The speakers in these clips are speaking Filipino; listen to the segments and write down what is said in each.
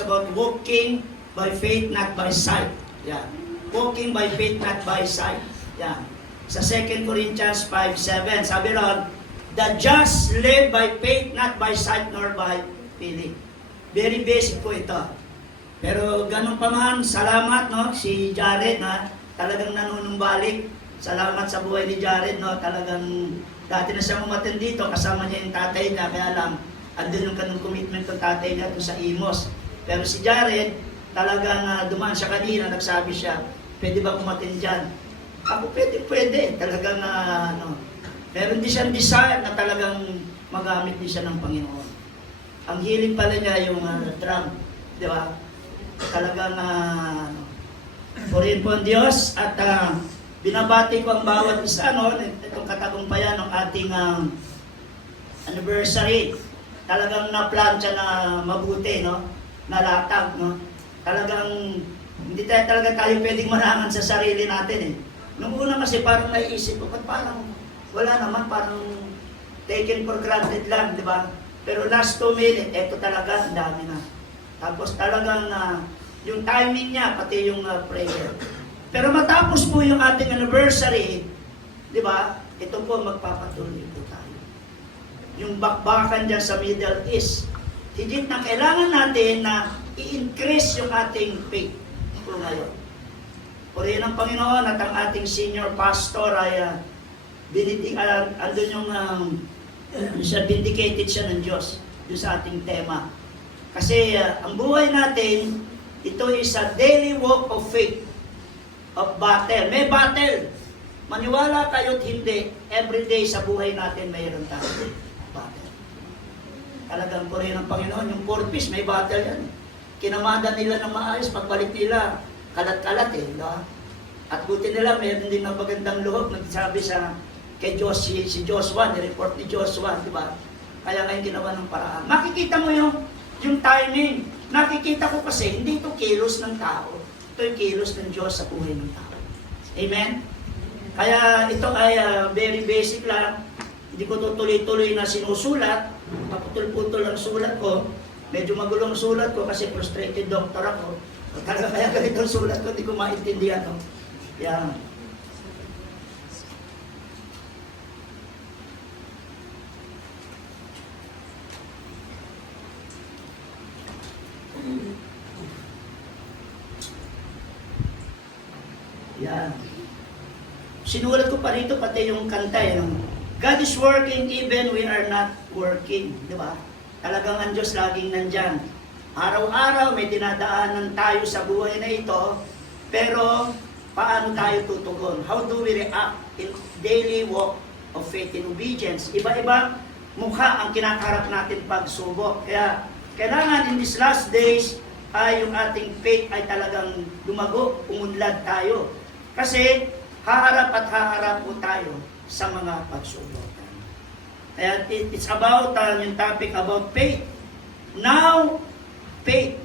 talks about walking by faith, not by sight. Yeah. Walking by faith, not by sight. Yeah. Sa 2 Corinthians 5:7, sabi ron, the just live by faith, not by sight, nor by feeling. Very basic po ito. Pero ganun pa man, salamat, no, si Jared, na talagang nanunumbalik. Salamat sa buhay ni Jared, no, talagang dati na siya umattend dito, kasama niya yung tatay niya, kaya lang, andun yung kanong commitment ng tatay niya sa Imos. Pero si Jared, talagang dumaan siya kanina, nagsabi siya, pwede ba umattend dyan? Ako, pwede. Talagang, meron din siyang desire na talagang magamit din siya ng Panginoon. Ang hiling pala niya yung drum, di ba? Talagang, purihin po ang Diyos at binabati ko ang bawat isa, itong katagumpayan ng ating anniversary. Talagang na-plan siya na mabuti, no? Nalatag, no? Talagang, hindi talaga tayo pwedeng marangan sa sarili natin, eh. Nung una kasi parang naiisip ko, parang wala naman, parang taken for granted lang, di ba? Pero last 2 minutes, eto talaga, ang dami na. Tapos talagang yung timing niya, pati yung prayer. Pero matapos po yung ating anniversary, di ba? Ito po, magpapatuloy po tayo. Yung bakbakan dyan sa Middle East, higit na kailangan natin na i-increase yung ating faith po ngayon. Purihin ang Panginoon at ang ating senior pastor ay andun yung vindicated siya ng Diyos doon sa ating tema. Kasi ang buhay natin, ito is a daily walk of faith, of battle. May battle. Maniwala kayo't hindi, everyday sa buhay natin mayroon tayo battle. Talagang purihin ang Panginoon, yung purpose, may battle yan. Kinamada nila ng maayos, pagbalik nila, kalat-kalat eh, no? At buti nila, mayroon din ng magandang loob, nagsabi kay Joshua, si Joshua, ni-report ni Joshua, di ba? Kaya ngayon ginawa ng paraan. Makikita mo yung timing. Nakikita ko kasi, hindi ito kilos ng tao. Ito yung kilos ng Diyos sa buhay ng tao. Amen? Kaya ito ay very basic lang. Hindi ko tuloy-tuloy na sinusulat. Paputol-putol ang sulat ko. Medyo magulong sulat ko kasi frustrated doctor ako. Kaya ganito ang sulat ko, hindi ko maintindihan. No? Yan. Yan. Sinulat ko pa rito pati yung kanta eh. God is working even we are not working. Di ba? Talagang ang Diyos laging nandyan. Araw-araw may dinadaanan tayo sa buhay na ito, pero paano tayo tutugon? How do we react in daily walk of faith and obedience? Iba-ibang mukha ang kinakaharap natin pagsubok. Kaya kailangan in these last days ay yung ating faith ay talagang lumago, umunlad tayo. Kasi haharap at haharap po tayo sa mga pagsubok. Kaya it's about yung topic about faith. Now, faith.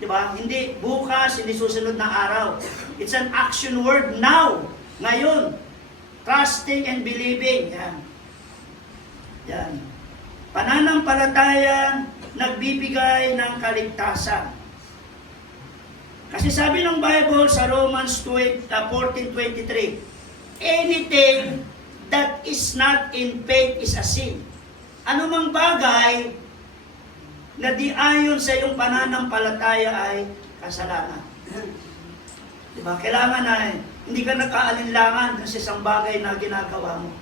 Diba? Hindi bukas, hindi susunod na araw. It's an action word now. Ngayon. Trusting and believing. Yan. Yan. Pananampalataya, nagbibigay ng kaligtasan. Kasi sabi ng Bible sa Romans 14:23, anything that is not in faith is a sin. Ano mang bagay na di ayon sa iyong pananampalataya ay kasalanan. Diba? Kailangan na hindi ka nagkaalinlangan sa isang bagay na ginagawa mo.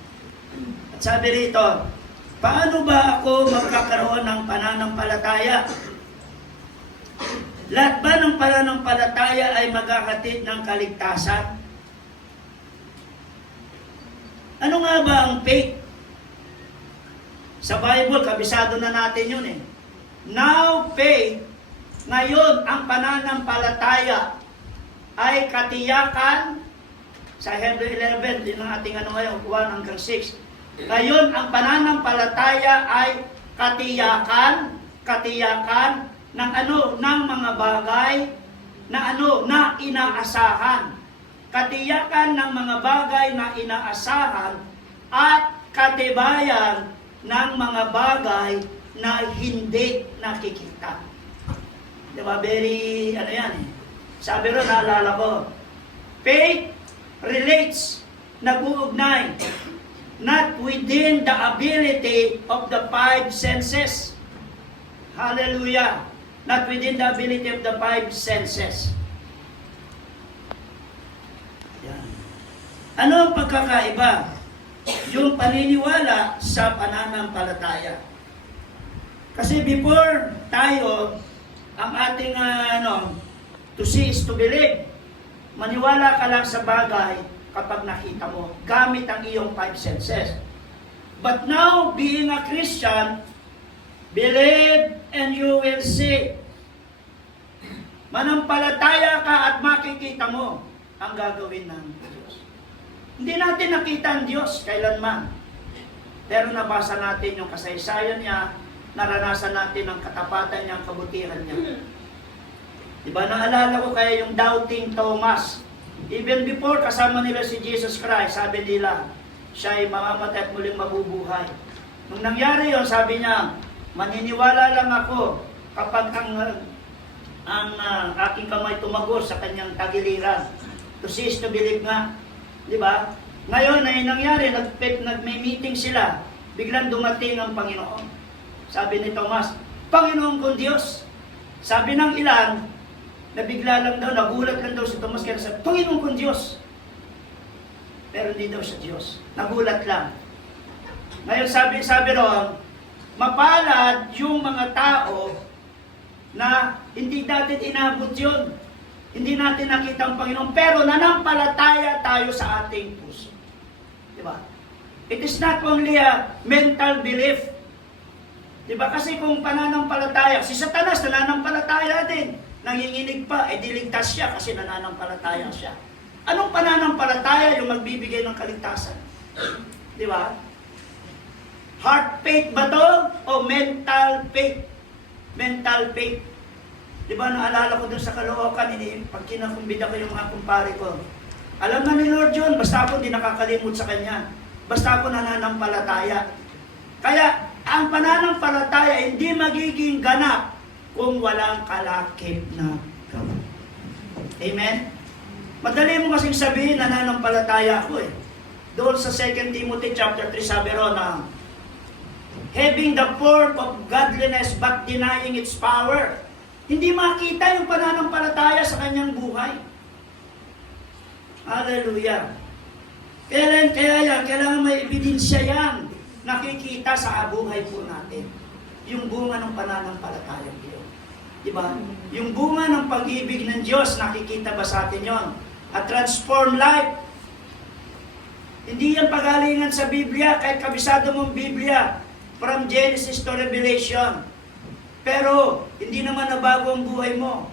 At sabi rito, paano ba ako magkakaroon ng pananampalataya? Lahat ba ng pananampalataya ay magkakatid ng kaligtasan? Ano nga ba ang faith? Sa Bible, kabisado na natin yun eh. Now, faith, ngayon, ang pananampalataya ay katiyakan, sa Hebrew 11, yun ang ating ngayon, 1 hanggang 6. Ngayon, ang pananampalataya ay katiyakan ng ng mga bagay na inaasahan. Katiyakan ng mga bagay na inaasahan at katibayan ng mga bagay na hindi nakikita. Di ba? Very, ano yan eh. Sabi ron, naalala ko, faith relates, nag-uugnay, not within the ability of the five senses. Hallelujah. Not within the ability of the five senses. Yan. Ano ang pagkakaiba? Yung paniniwala sa pananampalataya. Kasi before tayo, ang ating to see is to believe. Maniwala ka lang sa bagay kapag nakita mo, gamit ang iyong five senses. But now, being a Christian, believe and you will see. Manampalataya ka at makikita mo ang gagawin ng Diyos. Hindi natin nakita ang Diyos kailanman. Pero nabasa natin yung kasaysayan niya, naranasan natin ang katapatan niya, ang kabutihan niya. Diba, naalala ko kaya yung doubting Thomas. Even before, kasama nila si Jesus Christ, sabi nila, siya ay mamamatay at muling mabubuhay. Nung nangyari yon, sabi niya, maniniwala lang ako kapag ang aking kamay tumagos sa kanyang tagiliran. To see is to believe nga. Diba? Ngayon ay nangyari, nag-meeting sila, biglang dumating ang Panginoon. Sabi ni Thomas, Panginoon kong Diyos. Sabi ng ilan, nabigla lang daw, nagulat lang daw si Thomas, kaya sabi, Panginoon kong Diyos. Pero hindi daw siya Diyos. Nagulat lang. Ngayon sabi roon, mapalad yung mga tao na hindi natin inabot yun. Hindi natin nakita ang Panginoon, pero nanampalataya tayo sa ating puso. Diba? It is not only a mental belief. Diba? Kasi kung pananampalataya, si Satanas nananampalataya din. Nanginginig pa, diligtas siya kasi nananampalataya siya. Anong pananampalataya? Yung magbibigay ng kaligtasan. Di ba? Heart faith ba to? O mental faith? Mental faith. Di ba, naalala ko dun sa Caloocan, pag kinakumbida ko yung mga kumpare ko, alam na ni Lord yun, basta ako di nakakalimot sa Kanya. Basta ako nananampalataya. Kaya, ang pananampalataya hindi magiging ganap kung walang kalakip na gawa. Amen? Madali mo kasing sabihin, nananampalataya ako eh. Doon sa 2 Timothy chapter 3, sabi ro na, having the form of godliness but denying its power. Hindi makita yung pananampalataya sa kanyang buhay. Hallelujah. Kailangan may ebidensya yan. Nakikita sa buhay po natin. Yung bunga ng pananampalataya Diyos. Diba? Yung bunga ng pag-ibig ng Diyos, nakikita ba sa atin yon? A transformed life. Hindi yan pagalingan sa Biblia, kahit kabisado mong Biblia, from Genesis to Revelation. Pero, hindi naman nabago ang buhay mo.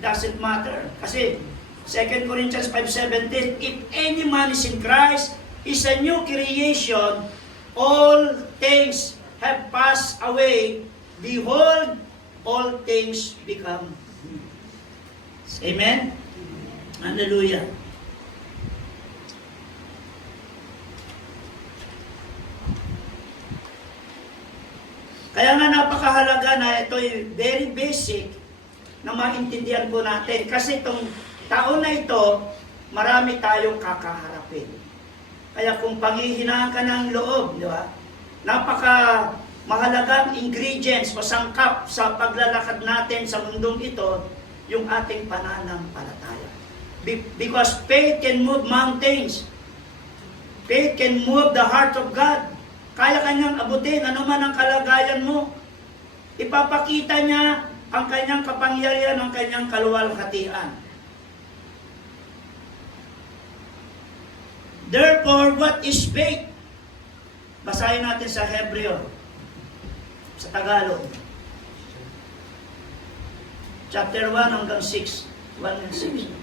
Doesn't matter. Kasi, 2 Corinthians 5:17, if any man is in Christ, is a new creation, all things have passed away, behold, all things become new. Amen? Hallelujah. Kaya nga napakahalaga na ito'y very basic na maintindihan po natin. Kasi itong taon na ito, marami tayong kakaharapin. Kaya kung panghihinaan ka ng loob, di ba? Napaka mahalagang ingredients o sangkap sa paglalakad natin sa mundong ito, yung ating pananampalataya. Because faith can move mountains. Faith can move the heart of God. Kaya kanyang abutin, ano man ang kalagayan mo. Ipapakita niya ang kanyang kapangyarihan, ang kanyang kaluwalhatian. Therefore, what is faith? Basahin natin sa Hebreo, sa Tagalog. Chapter 1 hanggang 6. 1 and 6.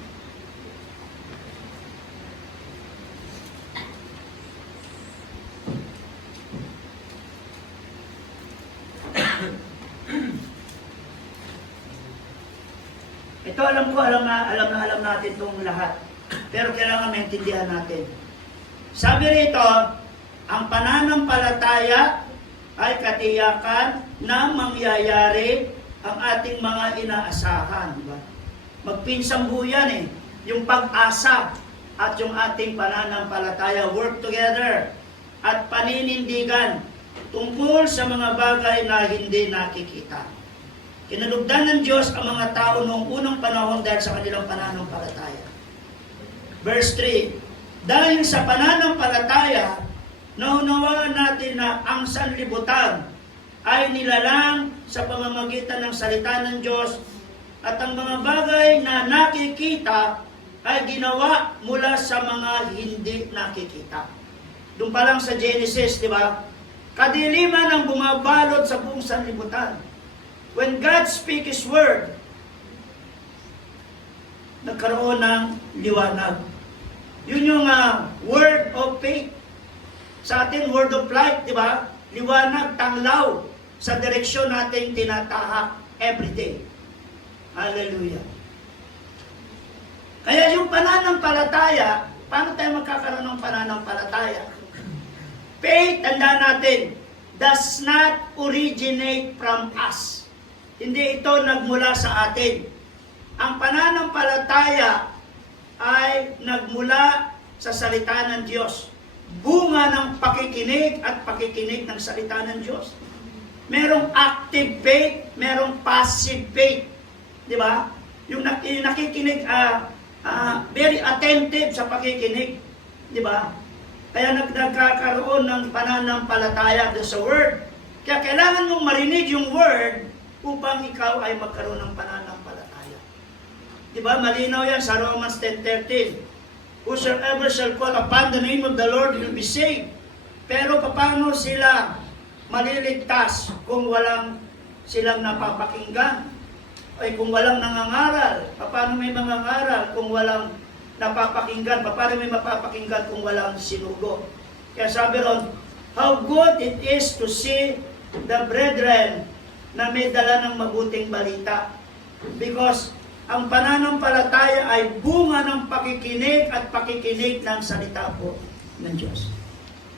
Ito alam natin itong lahat. Pero kailangan maintindihan natin. Sabi rito, ang pananampalataya ay katiyakan na mangyayari ang ating mga inaasahan. Diba? Magpinsang buyan eh. Yung pag-asa at yung ating pananampalataya work together at paninindigan tungkol sa mga bagay na hindi nakikita. Kinalugdan ng Diyos ang mga tao noong unang panahon dahil sa kanilang pananampalataya. Verse 3, dahil sa pananampalataya, naunawaan natin na ang sanlibutan ay nilalang sa pamamagitan ng salita ng Diyos at ang mga bagay na nakikita ay ginawa mula sa mga hindi nakikita. Doon pa lang sa Genesis, di ba? Kadiliman ang bumabalot sa buong sanlibutan. When God speaks His word, nagkaroon ng liwanag. Yun yung word of faith. Sa atin, word of light, di ba? Liwanag, tanglaw sa direksyon natin tinatahak everyday. Hallelujah. Kaya yung pananampalataya, paano tayo magkakaroon ng pananampalataya? Faith, tandaan natin, does not originate from us. Hindi ito nagmula sa atin. Ang pananampalataya ay nagmula sa salita ng Diyos. Bunga ng pakikinig at pakikinig ng salita ng Diyos. Merong active faith, merong passive faith. Di ba? Yung nakikinig, very attentive sa pakikinig. Di ba? Kaya nagkakaroon ng pananampalataya sa Word. Kaya kailangan mong marinig yung Word upang ikaw ay magkaroon ng pananampalataya. Di ba? Malinaw yan sa Romans 10:13. Whosoever shall call upon the name of the Lord will be saved. Pero paano sila maliligtas kung walang silang napapakinggan? Ay kung walang nangangaral, paano may mangangaral kung walang napapakinggan? Paano may mapapakinggan kung walang sinugo? Kaya sabi ron, how good it is to see the brethren na may dala ng mabuting balita. Because ang pananampalataya ay bunga ng pakikinig at pakikinig ng salita po ng Diyos.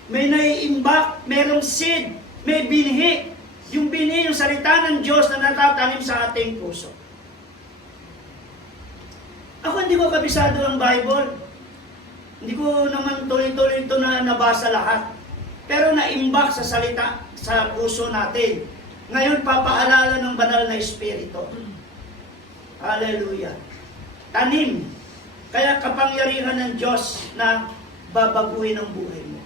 May naiimbak, merong seed, may binhi. Yung binhi, yung salita ng Diyos na natatanim sa ating puso. Ako hindi ko kabisado ang Bible. Hindi ko naman tuloy-tuloy ito na nabasa lahat. Pero naimbak sa salita, sa puso natin. Ngayon, papaalala ng banal na Espiritu. Hallelujah. Tanim. Kaya kapangyarihan ng Diyos na babaguhin ang buhay mo.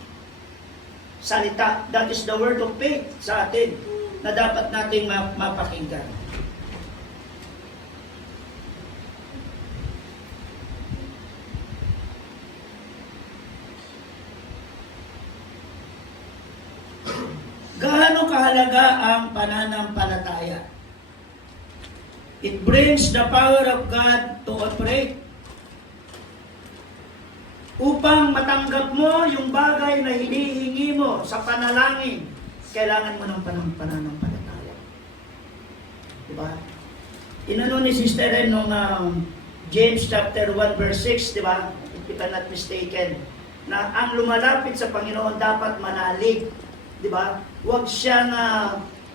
Salita, that is the word of faith sa atin na dapat nating mapakinggan. Gaano kahalaga ang pananampalataya? It brings the power of God to operate. Upang matanggap mo yung bagay na hinihingi mo sa panalangin, kailangan mo ng pananampalataya. Diba? Inano ni Sister Ren nung James chapter 1 verse 6, diba? If I'm not mistaken, na ang lumalapit sa Panginoon dapat manalig. Diba? Huwag siyang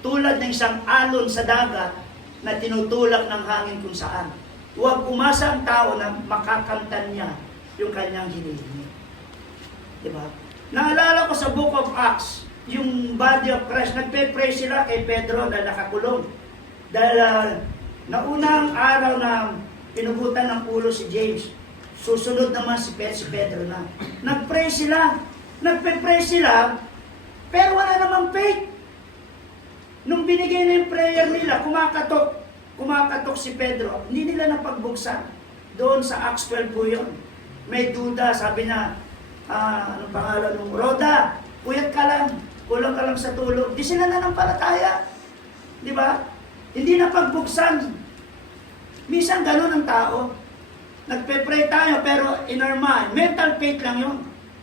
tulad ng isang alon sa dagat na tinutulak ng hangin kung saan. Huwag umasa ang tao na makakamtan niya yung kanyang hinihingi. Diba? Naalala ko sa Book of Acts, yung body of Christ, nagpe-pray sila kay Pedro na nakakulong. Dahil naunang araw na pinugutan ng ulo si James, susunod naman si Pedro na. Nagpray sila, nagpe-pray sila, pero wala namang faith. Nung binigay na yung prayer nila, kumakatok si Pedro. Hindi nila napagbuksan. Doon sa Acts 12 po yun. May duda, sabi niya, anong pangalan nung Rhoda, puyat ka lang, kulang ka lang sa tulog. Di sila nanampalataya. Di ba? Hindi napagbuksan. Minsan ganun ang tao. Nagpe-pray tayo, pero in our mind, mental faith lang yun.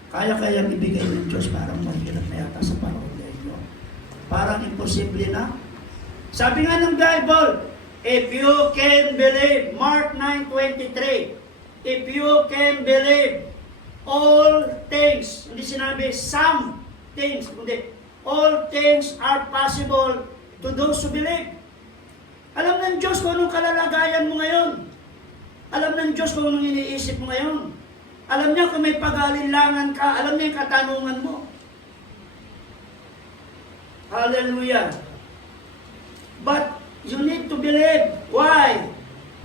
Kaya ibigay ng Diyos, parang mahirap na yata sa panahon ngayon. Parang imposible na. Sabi nga ng Bible, if you can believe, Mark 9:23, if you can believe, all things, hindi sinabi some things, kundi all things are possible to those who believe. Alam ng Diyos kung anong kalalagayan mo ngayon. Alam ng Diyos kung anong iniisip mo ngayon. Alam niya kung may pag-aalinlangan ka. Alam niya yung katanungan mo. Hallelujah. But you need to believe. Why?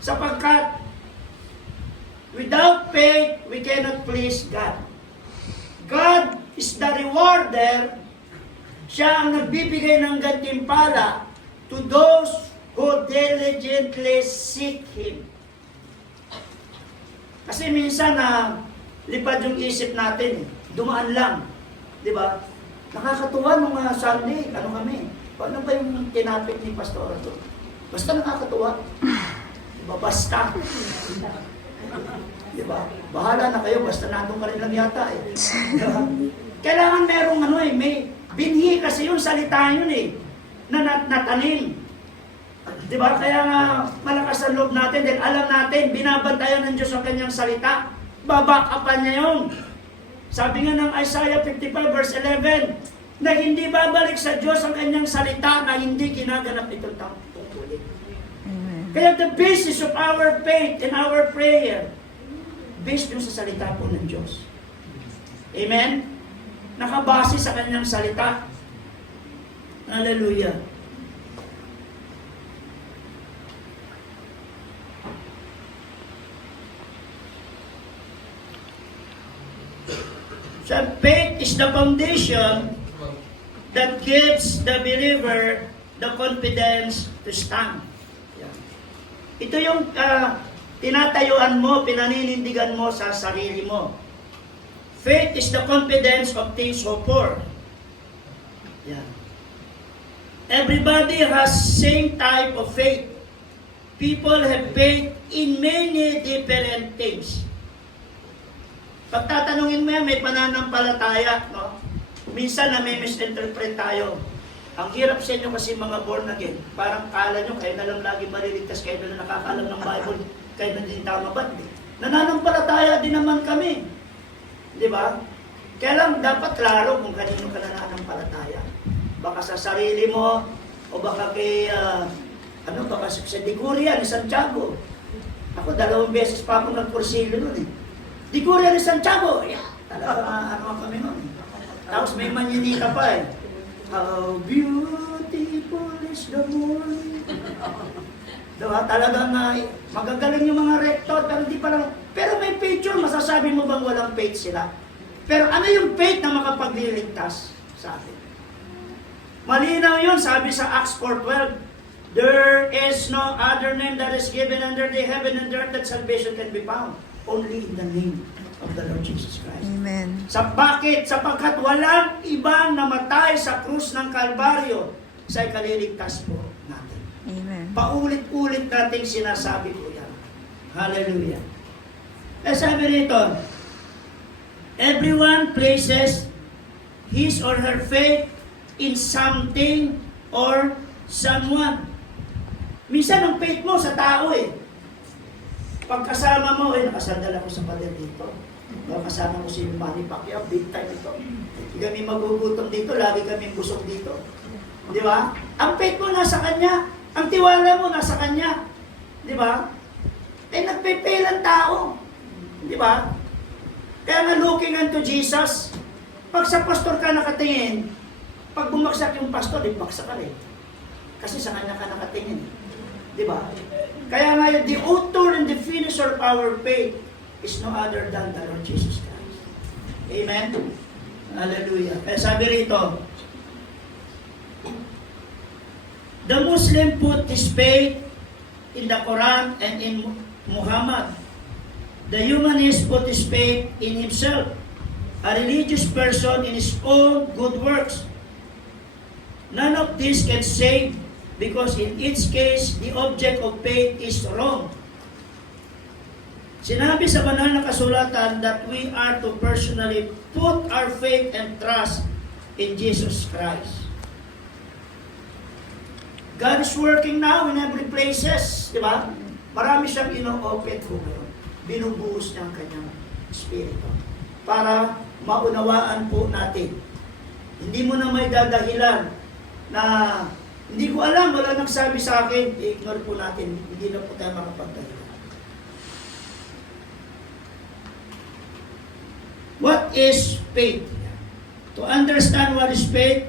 Sapagkat without faith, we cannot please God. God is the rewarder. Siya ang nagbibigay ng gantimpala to those who diligently seek Him. Kasi minsan lipad yung isip natin, dumaan lang. Di ba? Nakakatuwa nung Sunday, kami? Ano ba yung tinapik ni Pastor to? Basta nakakatuwa. Diba? Basta. Diba? Bahala na kayo, basta nandun ka rin lang yata eh. Diba? Kailangan merong may binhi kasi yung salita yun na natanim. Diba? Kaya nga malakas ang loob natin dahil alam natin, binabantayan ng Diyos ang kanyang salita. Babakapan niya yun. Sabi nga ng Isaiah 55 verse 11, na hindi babalik sa Diyos ang kanyang salita na hindi ginaganap itong tungkulin. Kaya the basis of our faith and our prayer, based yun sa salita po ng Diyos. Amen? Nakabase sa kanyang salita. Hallelujah. So faith is the foundation that gives the believer the confidence to stand. Ito yung tinatayuan mo, pinaninindigan mo sa sarili mo. Faith is the confidence of things hoped for. Yeah. Everybody has same type of faith. People have faith in many different things. Pag tatanungin mo yan, may pananampalataya, no? Minsan na may misinterpret tayo. Ang hirap sa inyo kasi mga born again. Parang kala nyo, kayo na lang lagi mariligtas, kayo na nakakaalam ng Bible, kayo na din tama ba? Nananampalataya din naman kami. Di ba? Kaya lang dapat klaro kung kanino ka nananampalataya. Baka sa sarili mo, o baka kay, baka sa Diguria ni Santiago. Ako, 2 beses pa akong nagpursilyo nun eh. Diguria ni Santiago! Yeah, talaga kami nun. Tapos may manyinika pa eh. How beautiful is the morning. Diba? Talagang magagaling yung mga rector, pero hindi pa lang. Pero may picture, masasabi mo bang walang faith sila? Pero ano yung faith na makapagliligtas sa atin? Malinaw yun, sabi sa Acts 4:12. There is no other name that is given under the heaven and earth that salvation can be found. Only in the name of the Lord Jesus Christ. Amen. Bakit? Sapagkat walang ibang namatay sa krus ng Kalbaryo sa ikaliligtas po natin. Amen. Paulit-ulit nating sinasabi ko yan. Hallelujah. Sabi rito, everyone places his or her faith in something or someone. Minsan ang faith mo sa tao eh. Pagkasama mo, nakasandal ako sa pader dito. Kasama ko si Manny Pacquiao, big time ito. Hindi kami magugutom dito, lagi kami busog dito. Di ba? Ang faith mo nasa kanya, ang tiwala mo nasa kanya. Di ba? Nagpe-fail ang tao. Di ba? Kaya nga looking unto Jesus, pag sa pastor ka nakatingin, pag bumagsak yung pastor, di bagsak ka rin. Kasi sa kanya ka nakatingin. Di ba? Kaya nga the author and the finisher of our faith is no other than the Lord Jesus Christ. Amen? Hallelujah. Kaya sabi rito, the Muslim put his faith in the Quran and in Muhammad. The humanist put his faith in himself. A religious person in his own good works. None of this can save, because in each case, the object of faith is wrong. Sinabi sa banal na kasulatan that we are to personally put our faith and trust in Jesus Christ. God is working now in every places, di ba? Marami siyang ino-open ko ngayon. Binubuhos niya ang kanyang espiritu para maunawaan po natin. Hindi mo na may dadahilan na Hindi ko alam, wala nagsabi sa akin, i-ignore po natin, hindi na po tayo makapagdala. What is faith? To understand what is faith,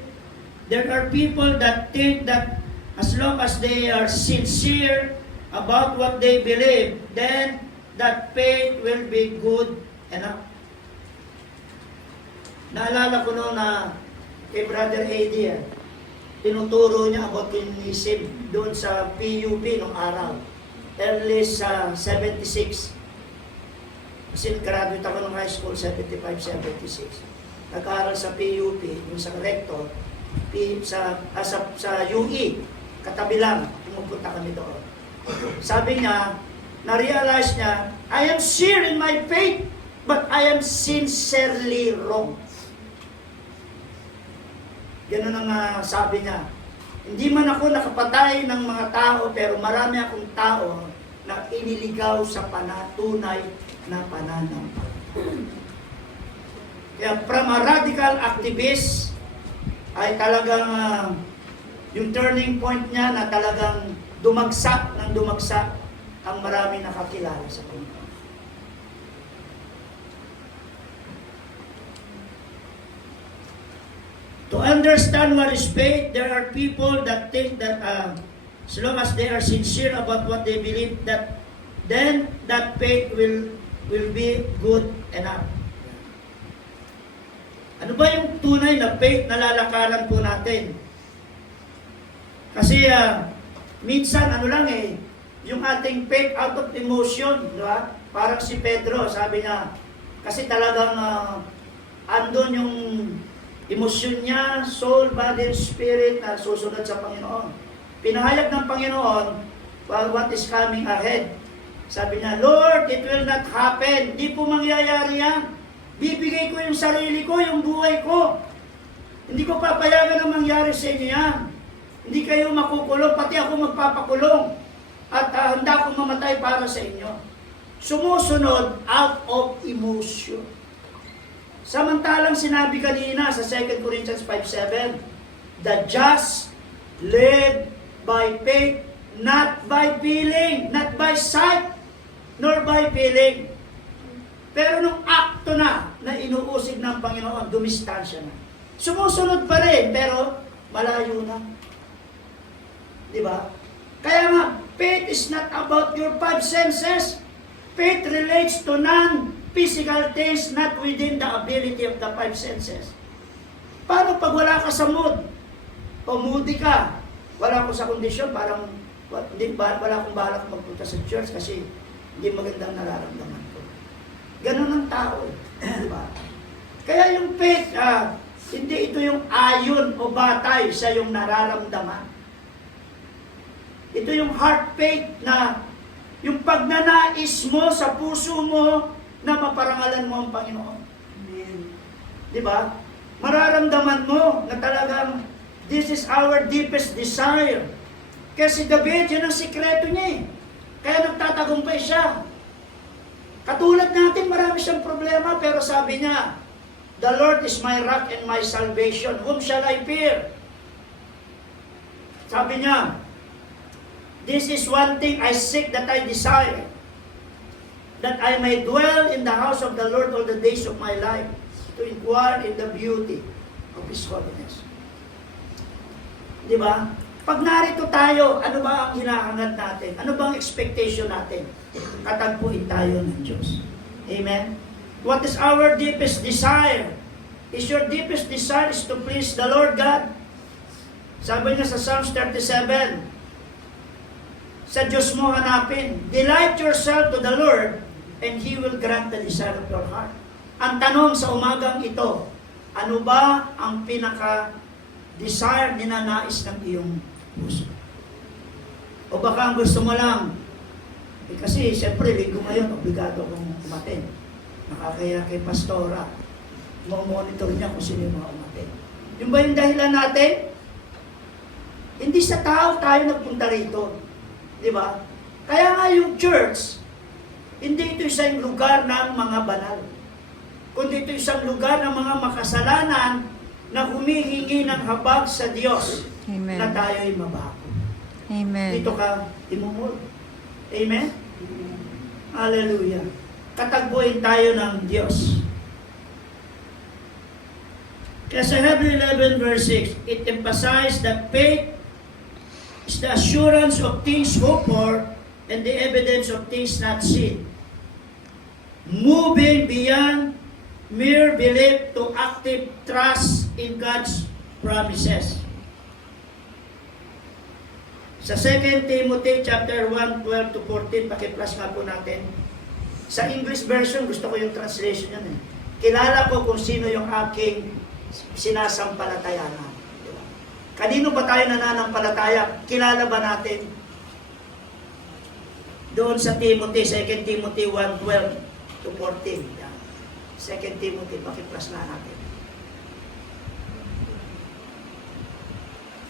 there are people that think that as long as they are sincere about what they believe, then that faith will be good enough. Naalala ko noon na kay Brother Eddie, tinuturo niya about communism doon sa PUP nung araw. Early sa 76. Kasi graduate ako ng high school, 75-76. Nag-aaral sa PUP, yung sa rector, sa UE, katabi lang, pumupunta kami doon. Sabi niya, na-realize niya, I am sincere in my faith, but I am sincerely wrong. Ganun ang sabi niya. Hindi man ako nakapatay ng mga tao, pero marami akong tao na iniligaw sa panatunay na pananampalataya. Kaya from a radical activist, ay talagang yung turning point niya na talagang dumagsak ang marami nakakilala sa Panginoon. To understand what is faith, there are people that think that as long as they are sincere about what they believe, that then that faith will be good enough. Ano ba yung tunay na faith na lalakaran po natin? Kasi minsan yung ating faith out of emotion, di ba? Parang si Pedro, sabi niya, kasi talagang andon yung emosyon niya, soul, body, and spirit na susunod sa Panginoon. Pinahayag ng Panginoon what is coming ahead. Sabi niya, Lord, it will not happen. Di po mangyayari yan. Bibigay ko yung sarili ko, yung buhay ko. Hindi ko papayagan na mangyari sa inyo yan. Hindi kayo makukulong, pati ako magpapakulong. At handa akong mamatay para sa inyo. Sumusunod out of emotion. Samantalang sinabi kanina sa 2 Corinthians 5:7, the just live by faith, not by feeling, not by sight, nor by feeling. Pero nung akto na inuusig ng Panginoon, dumistansya na. Sumusunod pa rin, pero malayo na. Di ba? Kaya nga, faith is not about your five senses. Faith relates to non-physical things not within the ability of the five senses. Paano pag wala ka sa mood? O moody ka, wala ko sa kondisyon, parang wala akong balak magpunta sa church kasi hindi magandang nararamdaman ko. Ganun ang tao. Diba? Kaya yung faith, hindi ito yung ayon o batay sa yung nararamdaman. Ito yung heart faith na yung pagnanais mo sa puso mo na maparangalan mo ang Panginoon. Amen. Diba? Mararamdaman mo na talagang this is our deepest desire. Kasi David, yun ang sikreto niya eh. Kaya nagtatagumpay siya. Katulad natin, marami siyang problema, pero sabi niya, the Lord is my rock and my salvation. Whom shall I fear? Sabi niya, this is one thing I seek that I desire, that I may dwell in the house of the Lord all the days of my life, to inquire in the beauty of His holiness. Diba? Pag narito tayo, ano ba ang hinahangad natin? Ano ba ang expectation natin? Katagpuin tayo ng Diyos. Amen? What is our deepest desire? Is your deepest desire is to please the Lord God? Sabi niya sa Psalms 37, sa Diyos mo hanapin. Delight yourself to the Lord and He will grant the desire of your heart. Ang tanong sa umagang ito, ano ba ang pinaka-desire, ninanais ng iyong puso? O baka ang gusto mo lang, kasi siyempre, linggo ngayon, obligado akong umaten. Nakakaya kay Pastora, monitor niya kung sino yung mga umaten. Yung ba yung dahilan natin? Hindi sa tao tayo nagpunta rito. Diba? Kaya nga yung church, hindi ito isang lugar ng mga banal. Kundi ito isang lugar ng mga makasalanan na humihingi ng habag sa Diyos Amen. na tayo'y mabago. Amen. Dito ka imumul. Amen? Hallelujah. Katagpuin tayo ng Diyos. Kaya sa Hebrew 11 verse 6, it emphasizes that faith is the assurance of things hoped for and the evidence of things not seen. Moving beyond mere belief to active trust in God's promises. Sa 2 Timothy chapter 1, 12 to 14, paki-plus nga po natin. Sa English version, gusto ko yung translation yan eh. Kilala ko kung sino yung aking sinasampalatayanan. Diba? Kanino ba tayo nananampalataya? Kilala ba natin? Doon sa Timothy, 2 Timothy 1, 12 to 14. Yan. 2 Timothy, paki-plus na natin.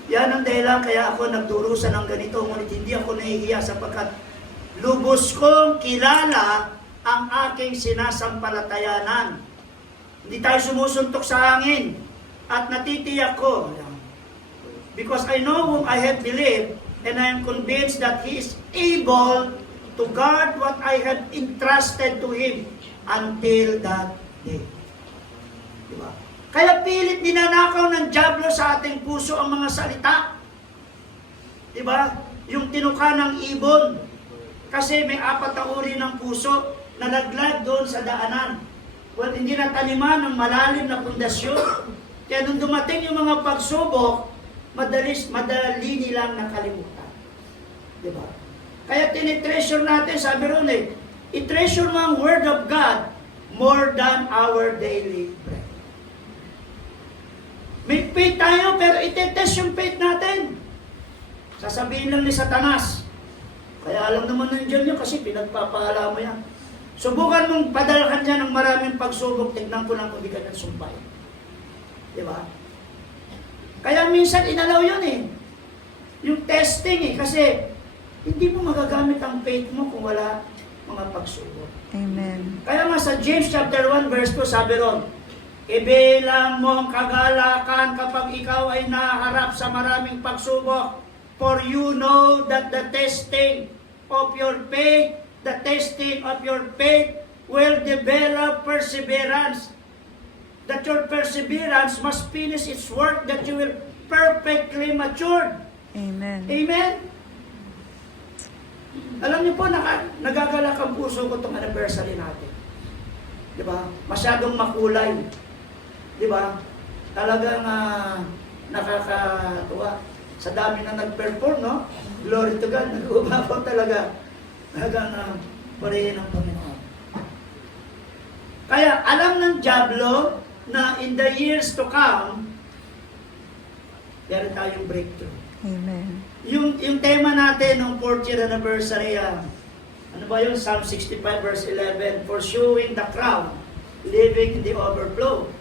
Yan ang dahilan kaya ako nagdurusa ng ganito, ngunit hindi ako nahihiya sapagkat lubos kong kilala ang aking sinasampalatayanan. Hindi tayo sumusuntok sa hangin at natitiyak ko. Because I know whom I have believed and I am convinced that He is able to guard what I have entrusted to Him until that day. Diba? Kaya pilit ninanakaw ng dyablo sa ating puso ang mga salita. Diba? Yung tinuka ng ibon. Kasi may 4 na uri ng puso na naglag doon sa daanan. Well, hindi na taniman ng malalim na pundasyon. Kaya nung dumating yung mga pagsubok, madali nilang nakalimutan. Diba? Kaya tinitreasure natin, sabi ron eh, i-treasure mo ang Word of God more than our daily bread. May faith tayo, pero itetest yung faith natin. Sasabihin lang ni Satanas, kaya alam naman nandiyan yun kasi pinagpapahala mo yan. Subukan mong padalhan niya ng maraming pagsubok, tignan ko lang kung di ka nagsumpay. Diba? Kaya minsan inalaw yun eh. Yung testing eh, kasi hindi mo magagamit ang faith mo kung wala mga pagsubok. Amen. Kaya nga sa James chapter 1 verse 2 sabi ron, ibilang mo ang kagalakan kapag ikaw ay naharap sa maraming pagsubok. For you know that the testing of your faith will develop perseverance. That your perseverance must finish its work, that you will perfectly matured. Amen. Amen? Alam niyo po, nagagalak ang puso ko itong anniversary natin. Diba? Masyadong makulay. Diba? Talagang nakakatuwa. Sa dami na nag-perform, no? Glory to God. Nag-umapaw talaga. Talagang parehin ng Panginoon. Kaya alam ng dyablo na in the years to come, meron tayong breakthrough. Amen. Yung tema natin ng 4th year anniversary, ano ba yun? Psalm 65 verse 11, pursuing the crown, living in the overflow.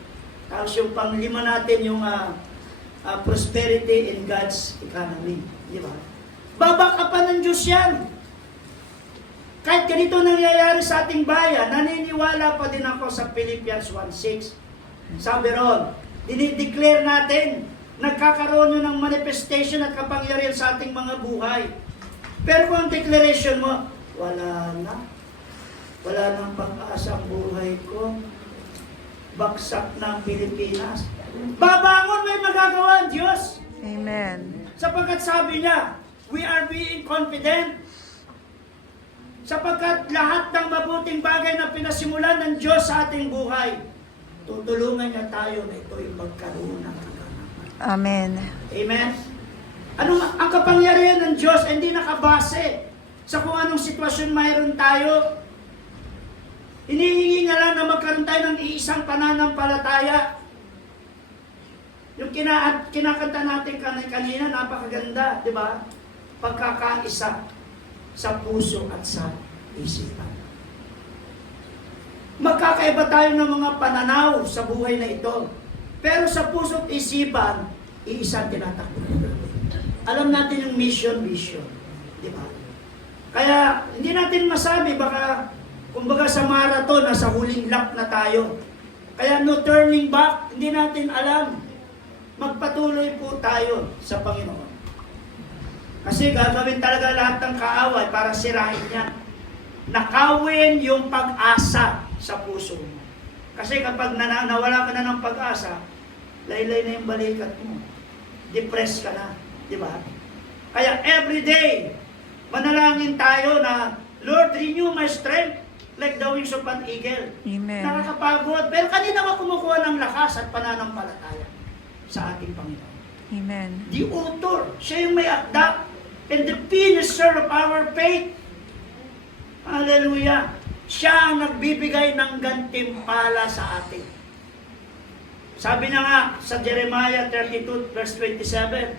Tapos yung panglima natin, yung prosperity in God's economy. Di ba? Babakapan ng Diyos yan. Kahit ganito nangyayari sa ating bayan, naniniwala pa din ako sa Philippians 1:6. Sabi ron, dinideclare natin, nagkakaroon yun ng manifestation at kapangyarihan sa ating mga buhay. Pero kung ang declaration mo, wala na. Wala nang pag-asa ang buhay ko. Baksak na ang Pilipinas. Babangon, may magagawa ang Diyos. Amen. Sapagkat sabi niya, we are being confident. Sapagkat lahat ng mabuting bagay na pinasimulan ng Diyos sa ating buhay, tutulungan niya tayo na ito'y magkaroon ng kaganapan. Amen. Amen? Ang kapangyarihan ng Diyos hindi nakabase sa kung anong sitwasyon mayroon tayo. Hinihingi nga lang na magkaroon tayo ng iisang pananampalataya. Yung kinakanta natin kanina, napakaganda, di ba? Pagkakaisa sa puso at sa isipan. Magkakaiba tayo ng mga pananaw sa buhay na ito. Pero sa puso at isipan, iisang tinatakbo. Alam natin yung mission, vision. Di ba? Kaya hindi natin masabi, baka kumbaga sa marathon, nasa huling lap na tayo. Kaya no turning back, hindi natin alam magpatuloy po tayo sa Panginoon. Kasi gagawin talaga lahat ng kaaway para sirain yan. Nakawin yung pag-asa sa puso mo. Kasi kapag nawala ka na ng pag-asa, laylay na yung balikat mo. Depressed ka na. Di ba? Kaya everyday, manalangin tayo na, Lord, renew my strength like the wings of an eagle. Amen. Nakakapagod. Pero kanina ka kumukuha ng lakas at pananampalataya sa ating Panginoon. Amen. The author, siya yung may akda and the finisher of our faith. Hallelujah. Siya ang nagbibigay ng gantimpala sa atin. Sabi niya nga sa Jeremiah 32 verse 27,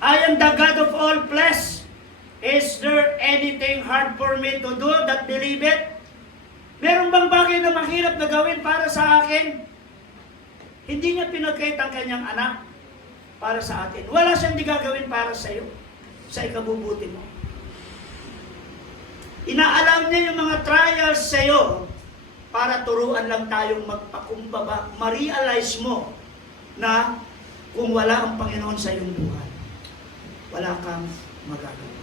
I am the God of all flesh. Is there anything hard for me to do that believe it? Meron bang bagay na mahirap na gawin para sa akin? Hindi niya pinagkait ang kanyang anak para sa atin. Wala siyang di gagawin para sa iyo, sa ikabubuti mo. Inaalam niya yung mga trials sa iyo para turuan lang tayong magpakumbaba. Ma-realize mo na kung wala ang Panginoon sa iyong buhay, wala kang magagawa.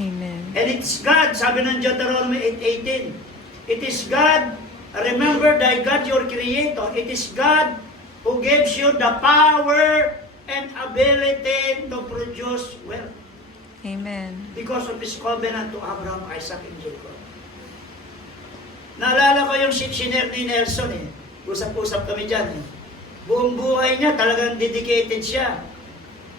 Amen. And it's God, sabi ng Deuteronomy 8:18, it is God, remember thy God your Creator, it is God who gives you the power and ability to produce wealth. Amen. Because of His covenant to Abraham, Isaac, and Jacob. Naalala ko yung shiner ni Nelson eh. Usap-usap kami dyan eh. Buong buhay niya, talagang dedicated siya.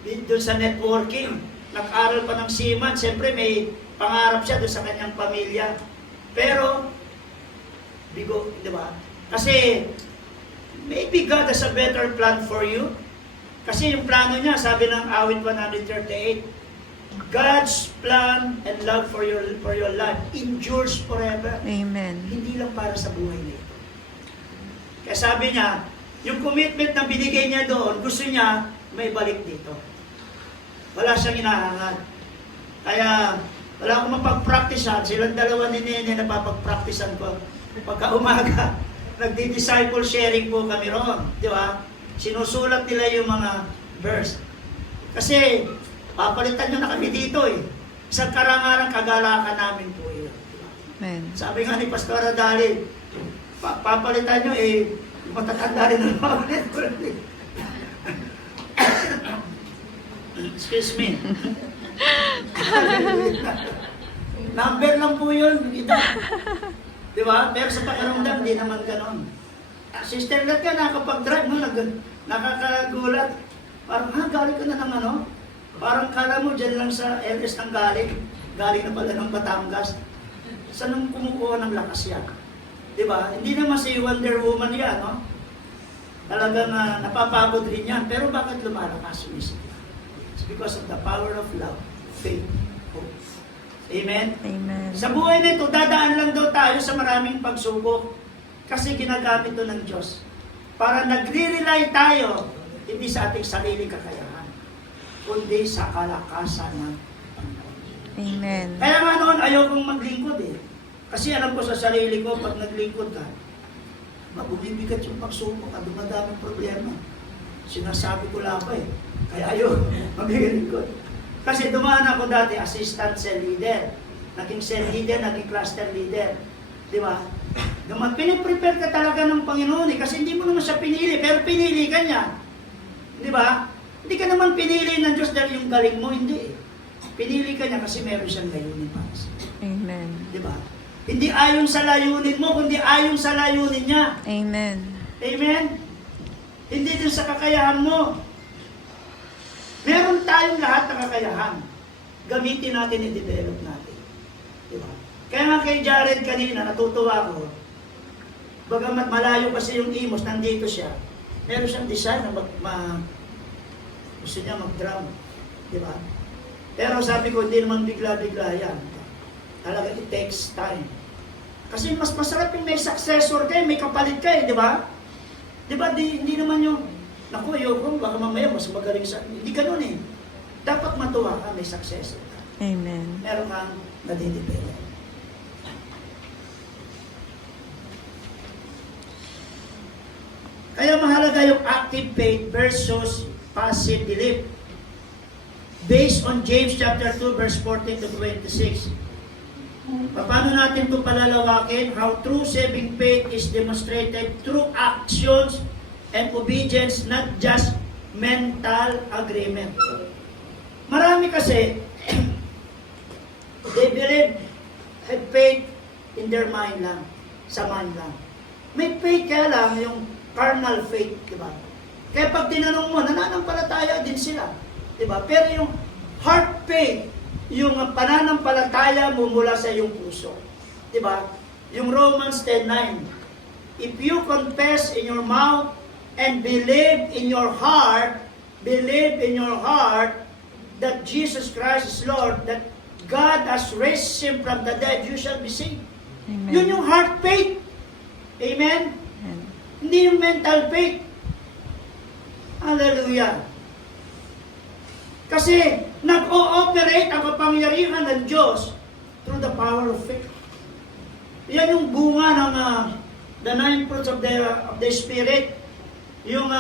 Doon sa networking. Nag-aral pa ng seaman. Siyempre may pangarap siya doon sa kanyang pamilya. Pero, bigo, di ba? Kasi, maybe God has a better plan for you. Kasi yung plano niya, sabi ng awit 138, God's plan and love for your life endures forever. Amen. Hindi lang para sa buhay nito. Kaya sabi niya, yung commitment na binigay niya doon, gusto niya may balik dito. Wala siyang inahangad. Kaya wala akong mapag-practicean. Silang dalawa ni Nene na papag-practicean ko. Pagka umaga, nagdi-disciple sharing po kami roon. Di ba? Sinusulat nila yung mga verse. Kasi, papalitan nyo na kami dito eh. Isang karangarang kagalakan namin po yun. Amen. Sabi nga ni Pastor Adali, papalitan nyo eh, matatanda rin ang paulit. Excuse me. Number lang po yun. Di ba? Pero sa pakiramdam, di naman ganon. Sister Lat ka, nakapag-drive mo, nakakagulat. Parang, galing ka na ng ano? Parang kala mo dyan lang sa LS nang galing. Galing na pala ng Batangas. Saan nung kumukuha ng lakas yan? Diba? Hindi naman si Wonder Woman yan, no? Talagang napapagod rin yan. Pero bakit lumalakas yung isip? It's because of the power of love, faith, hope. Amen? Amen. Sa buhay na ito, dadaan lang daw tayo sa maraming pagsubok. Kasi ginagamit ito ng Diyos. Para nagre-rely tayo, hindi sa ating sariling kakayahan, kundi sa kalakasan ng Panginoon. Amen. Kaya nga noon, ayaw kong maglingkod eh. Kasi alam ko sa sarili ko, pag naglingkod ka, bumibigat yung pagsubok at dumadaming problema. Sinasabi ko lang pa eh. Kaya ayaw maglingkod. Kasi dumaan ako dati, assistant cell leader. Naging cell leader, naging cluster leader. Di ba? Piniprepare ka talaga ng Panginoon eh. Kasi hindi mo naman siya pinili, pero pinili ka niya. Di ba? Hindi ka naman pinili ng Diyos dahil yung galing mo, hindi eh. Pinili ka niya kasi meron siyang layunin para sa iyo. Amen. Di ba? Hindi ayon sa layunin mo, kundi ayon sa layunin niya. Amen. Amen? Hindi din sa kakayahan mo. Meron tayong lahat ng kakayahan. Gamitin natin, i-develop natin. Di ba? Kaya nga kay Jared kanina, natutuwa ko. Bagamat malayo kasi yung Imos, nandito siya. Meron siyang design na gusto niya mag-drum. Di ba? Pero sabi ko, hindi naman bigla-bigla yan. Talaga, it takes time. Kasi mas masarap yung may successor kayo, may kapalit kayo, di ba? Di ba, hindi naman yung, naku, ayoko, baka mamaya mas magaling sa, hindi ka nun eh. Dapat matuwa ka, may successor ka. Amen. Meron kang nadidevelop. Kaya mahalaga talaga yung active faith versus passive belief. Based on James chapter 2 verse 14 to 26. Paano natin ito palalawakin? How true saving faith is demonstrated through actions and obedience, not just mental agreement. Marami kasi, they believe, have faith in their mind lang, sa mind lang. May faith kaya lang, yung carnal faith, di ba? Kaya pag tinanong mo, nananampalataya din sila, di ba? Pero yung heart faith, yung pananampalataya mo mula sa iyong puso. Di ba? Yung Romans 10:9. If you confess in your mouth and believe in your heart that Jesus Christ is Lord, that God has raised Him from the dead, you shall be saved. Amen. Yun yung heart faith. Amen? Amen. Hindi yung mental faith. Hallelujah. Kasi nag-ooperate ang kapangyarihan ng Diyos through the power of faith. Yan yung bunga ng the nine fruits of the Spirit. Yung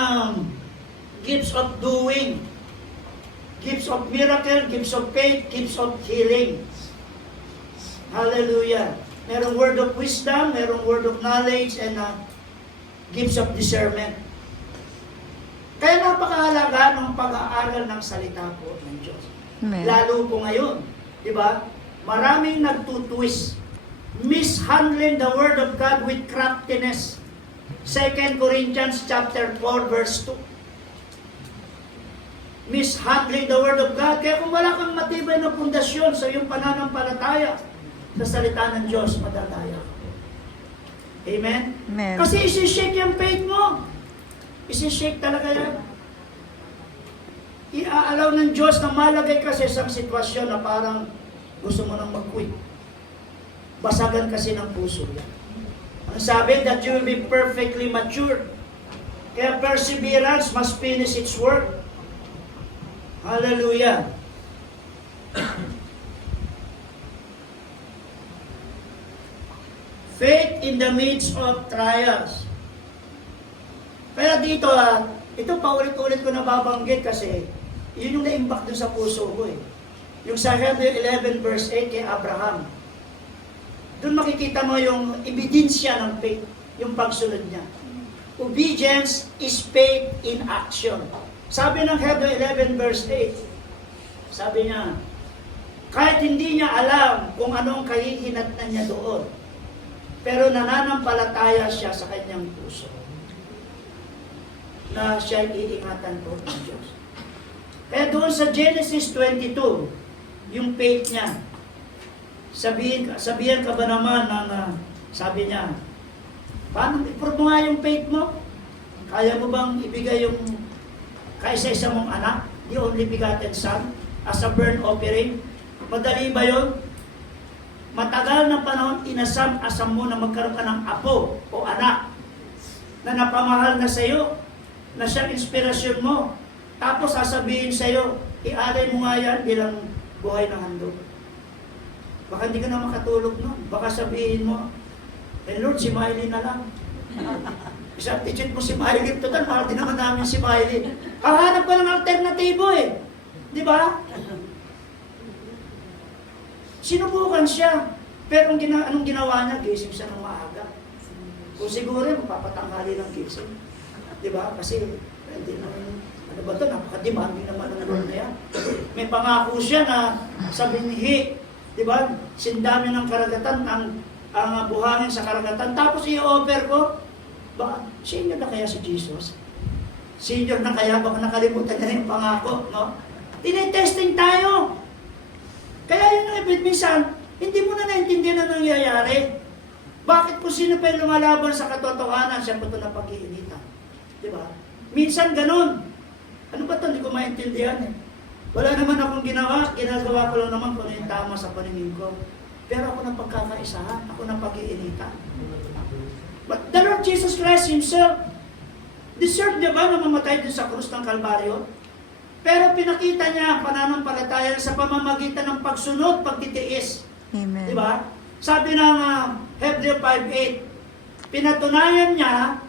gifts of doing, gifts of miracle, gifts of faith, gifts of healing. Hallelujah. Merong word of wisdom, merong word of knowledge, and gifts of discernment. Kaya napakahalaga ng pag-aaral ng salita po ng Diyos. Amen. Lalo po ngayon, di ba? Maraming nagtutwist, mishandling the Word of God with craftiness. 2 Corinthians chapter 4 verse 2. Mishandling the Word of God. Kaya kung wala kang matibay na pundasyon sa iyong pananampalataya sa salita ng Diyos, madadaya ka. Amen? Amen. Kasi isi-shake yung faith mo. Isi-shake talaga yan. Iaalaw ng Diyos na malagay ka sa isang sitwasyon na parang gusto mo nang mag-quit. Basagan kasi ng puso yan. Ang sabi that you will be perfectly mature. Kaya perseverance must finish its work. Hallelujah. Faith in the midst of trials. Kaya dito, ito paulit-ulit ko nababanggit kasi yun yung na-impact dun sa puso ko eh. Yung sa Hebrew 11 verse 8 kay Abraham. Doon makikita mo yung ebidensya ng faith, yung pagsunod niya. Obedience is faith in action. Sabi ng Hebrew 11 verse 8, sabi niya, kahit hindi niya alam kung anong kahihinatnan niya doon, pero nananampalataya siya sa kanyang puso na siya iingatan po ng Diyos. Kaya doon sa Genesis 22, yung faith niya, sabihan ka ba naman ng, sabi niya, paano i-prove mo nga yung faith mo? Kaya mo bang ibigay yung kaisa-isa mong anak, the only begotten son, as a burnt offering? Madali ba yun? Matagal na panahon, inasam-asam mo na magkaroon ka ng apo o anak na napamahal na sa iyo, na siyang inspirasyon mo. Tapos sasabihin sa iyo, ialay mo nga yan bilang buhay ng handog. Baka hindi ka na makatulog nun. Baka sabihin mo, Lord, si Miley na lang. Isubstitute mo si Miley. Total, mahal din naman namin si Miley. Hahanap ka ng alternatibo eh. Di ba? Sinubukan siya. Pero anong ginawa niya? Gising siya ng maaga. Kung siguro, mapapatanghali ng gising. Diba? Kasi, hindi naman, ano ba ito? Napaka-demanding naman ng Lord na yan. May pangako siya na sa binhi, diba? Sindami ng karagatan, ang buhangin sa karagatan. Tapos i-offer ko, baka, senior na kaya si Jesus? Senior na kaya, baka nakalimutan na yung pangako, no? Tinetesting tayo. Kaya yun ang ibig, minsan, hindi mo na naintindihan na nangyayari. Bakit kung sino pa yung lumalaban sa katotohanan, siya po ito na pag-iinitan? Diba? Minsan ganun. Ano ba ito? Hindi ko maintindihan eh. Wala naman akong ginagawa ko lang naman kung ano yung tama sa paningin ko. Pero ako na pagkakaisahan, ako na pag-iinitan. But the Lord Jesus Christ Himself deserved, diba, na mamatay din sa krus ng Kalbaryo? Pero pinakita niya ang pananampalataya sa pamamagitan ng pagsunod, pagtitiis. Amen. Diba? Sabi ng Hebrew 5:8, pinatunayan niya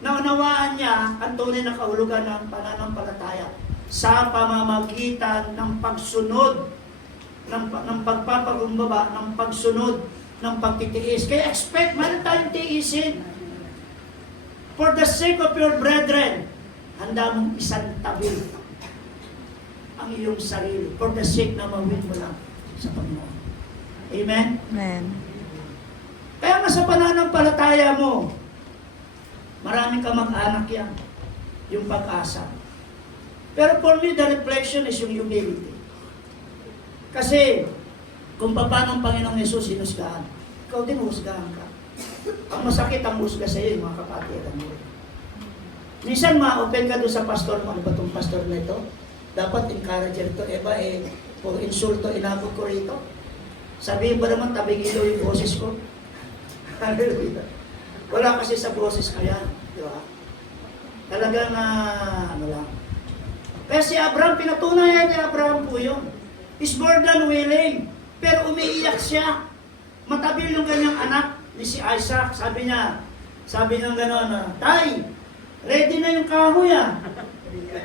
naunawaan niya ang tunay na kahulugan ng pananampalataya sa pamamagitan ng pagsunod, ng pagpapakumbaba, ng pagsunod, ng pagtitiis. Kaya expect, meron tayong tiisin. For the sake of your brethren, handa mong isang tabi ang iyong sarili. For the sake na mawin mo lang sa Panginoon. Amen? Amen. Kaya nga sa pananampalataya mo, maraming kamag-anak yan. Yung pag-asa. Pero for me, the reflection is yung humility. Kasi, kung paano ang Panginoong Yesus hinusgahan, ikaw din husgahan ka. Ang masakit ang husga sa iyo, mga kapatiran mo. Minsan ma-open ka doon sa pastor mo, ano ba itong pastor na ito? Dapat encourager ito, puro insulto, inabot ko rito. Sabihin ba naman, tabigilo yung boses ko? Hallelujah. Wala kasi sa boses ko yan. Di ba? Talagang, ano lang. Kaya si Abraham, pinatunayan ni Abraham po yun. Is more than willing. Pero umiiyak siya. Matabil yung kanyang anak ni si Isaac. Sabi niya gano'n, Tay, ready na yung kahoy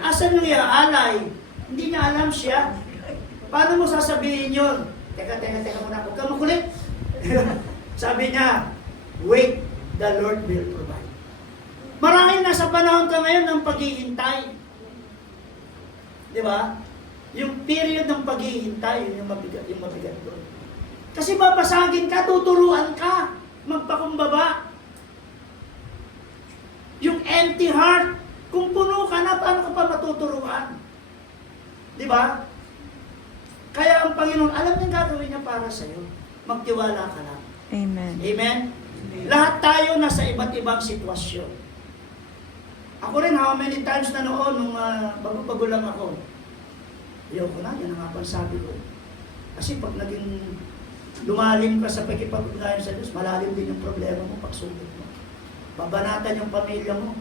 Asan yung alay? Hindi niya alam siya. Paano mo sasabihin yun? Teka muna. Huwag ka makulit. Sabi niya, wait, the Lord will provide. Marahil nasa panahon ka ngayon ng paghihintay. Di ba? Yung period ng paghihintay, yun yung mabigat doon. Kasi babasagin ka, tuturuan ka, magpakumbaba. Yung empty heart, kung puno ka na, paano ka pa matuturuan? Di ba? Kaya ang Panginoon, alam niya gagawin niya para sa'yo. Magtiwala ka lang. Amen. Amen? Lahat tayo nasa iba't ibang sitwasyon. Ako rin, how many times na noon, nung bago-bago lang ako, ayoko na, yan ang nga sabi ko. Kasi pag naging lumalim ka sa pagkipag-ugnayan sa Diyos, malalim din yung problema mo, pagsubok mo. Babanatan yung pamilya mo.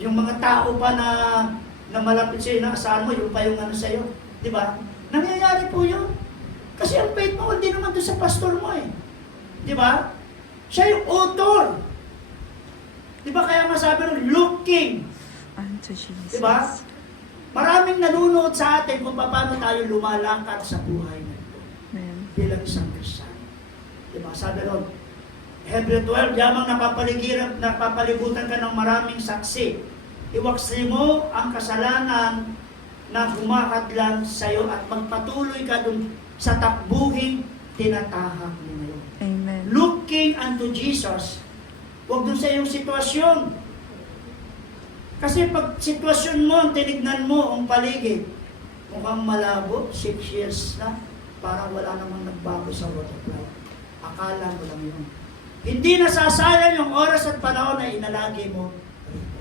Yung mga tao pa na malapit sa'yo, na asahan mo, yung pa yung ano sa'yo. Di ba? Nangyayari po yun. Kasi ang faith mo, hindi naman doon sa pastor mo Di ba? Siya yung author. Di ba kaya masabi rin, looking. Unto Jesus. Di ba? Maraming nanonood sa atin kung paano tayo lumalakad sa buhay na ito. Amen. Bilang isang Kristiyano. Di ba? Sabi ron, Hebrew 12, yamang napapalibutan ka ng maraming saksi. Iwaksi mo ang kasalanan na humakadlang sa iyo at magpatuloy ka dun sa takbuhing tinatahak mo ngayon. Amen. Looking unto Jesus. Huwag dun sa iyong sitwasyon. Kasi pag sitwasyon mo, tinignan mo ang paligid, mukhang malabo, 6 years na, parang wala namang nagbago sa waterfly. Akala mo lang yun. Hindi nasasayang yung oras at panahon na inalagi mo rito.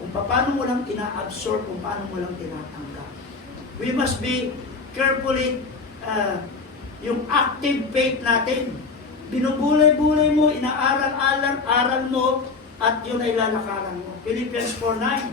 Kung paano mo lang ina-absorb, kung paano mo lang tinatanggap. We must be carefully, yung active faith natin. Binubulay-bulay mo, inaaral-aral mo, at yun ay lalakaran mo. Philippians 4:9.